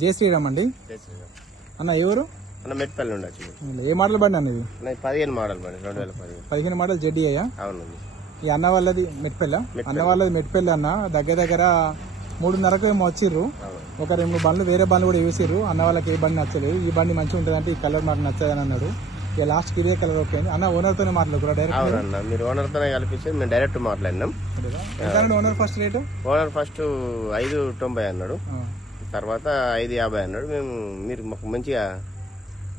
జై శ్రీరామ్ అండి. అన్న ఎవరు? అన్న మెట్పల్లి ఉండొచ్చు ఏ మోడల్ బండి అన్నది అన్న ఇది పదిహేను మోడల్ బండి రెండు వేల పదిహేను. పదిహేను మోడల్ జెడ్డీ అయ్యా? అవునండి. ఈ అన్న వాళ్ళది మెట్పెల్ల? అన్న వాళ్ళది మెట్పెల్లి అన్న. దగ్గర దగ్గర మూడున్నరకు ఏమో వచ్చిర్రు. ఒక రెండు బండ్లు వేరే బండ్లు కూడా వేసిర్రు. అన్న వాళ్ళకి ఏ బండి నచ్చలేదు. ఈ బండి మంచిగా ఉంటుంది అంటే ఈ కలర్ మాకు నచ్చదని అన్నాడు. ఇక లాస్ట్కి ఇదే కలర్ ఓకే. అన్న ఓనర్తోనే మాట్లాడుకురా డైరెక్ట్ అవునన్న మీరు ఓనర్తోనే కల్పించి మేము డైరెక్ట్ మాట్లాడినాం. ఎంత owner first rate owner first ఐదు తొంభై అన్నాడు. తర్వాత ఐదు యాభై అన్నాడు. మేము మీరు మాకు మంచిగా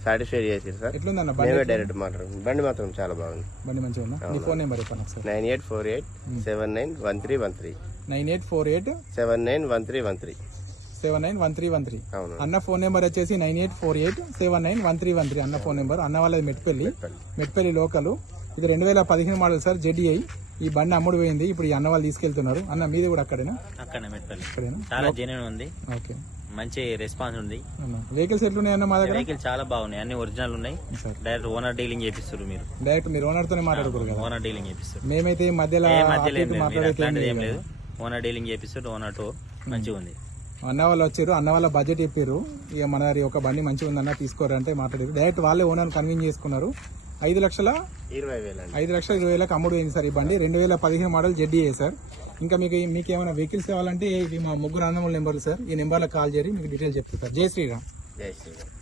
సాటిస్ఫై చేసారు సార్. ఎట్లుందన్న బండి మేమే డైరెక్ట్ మాట్లాడాం. బండి మాత్రం చాలా బాగుంది. బండి మంచిగా ఉందా? నీ ఫోన్ నెంబర్ చెప్పండి ఒకసారి. Nine eight four eight seven nine one three one three. Nine eight four eight seven nine one three one three. Seven nine one three one three. అన్న ఫోన్ నెంబర్ వచ్చేసి nine eight four eight seven nine one three one three అన్న phone number. అన్న వాళ్ళది Metpally. Metpally. Local. ఇది రెండు వేల పదిహేను model sir ZDi ఈ బండి అమ్ముడు పోయింది. ఇప్పుడు ఈ అన్న వాళ్ళు తీసుకెళ్తున్నారు. అన్న మీది కూడా అక్కడేనా? అక్కడనే మెట్పల్లి. అక్కడేనా? చాలా జెన్యున్ ఉంది. ఓకే. మంచి రెస్పాన్స్ ఉంది. వెహికల్స్ ఎట్లున్నాయన్న మా దగ్గర? వెహికల్ చాలా బాగున్నాయి. అన్ని ఒరిజినల్ ఉన్నాయి. డైరెక్ట్ ఓనర్ డీలింగ్ చేపిస్తారు మీరు. డైరెక్ట్ మీరు ఓనర్ తోనే మాట్లాడుకోరు కదా? ఓనర్ డీలింగ్ చేపిస్తారు మేమైతే మధ్యలో మాట్లాడేది ఏం లేదు ఓనర్ డీలింగ్ చేపిస్తారు ఓనర్ టూ మంచిగా ఉంది. అన్న వాళ్ళు వచ్చారు. అన్న వాళ్ళ బడ్జెట్ చెప్పారు ఇక మన ఒక బండి మంచిగా ఉందన్న తీసుకోరు అంటే మాట్లాడారు డైరెక్ట్ వాళ్ళే ఓనర్ కన్విన్స్ చేసుకున్నారు. ఐదు లక్షల ఇరవై వేలు ఐదు లక్షల ఇరవై వేలకు అమ్ముడు అయింది సార్ ఈ బండి. రెండు వేల పదిహేను మోడల్ జెడ్డీఏ సార్. ఇంకా మీకు మీకు ఏమైనా వెహికల్స్ కావాలంటే మా ముగ్గురు అన్నముల నెంబర్లు సార్. ఈ నెంబర్లకు కాల్ చేసి మీకు డీటెయిల్స్ చెప్తారు సార్. జై శ్రీరామ్. జై శ్రీరామ్.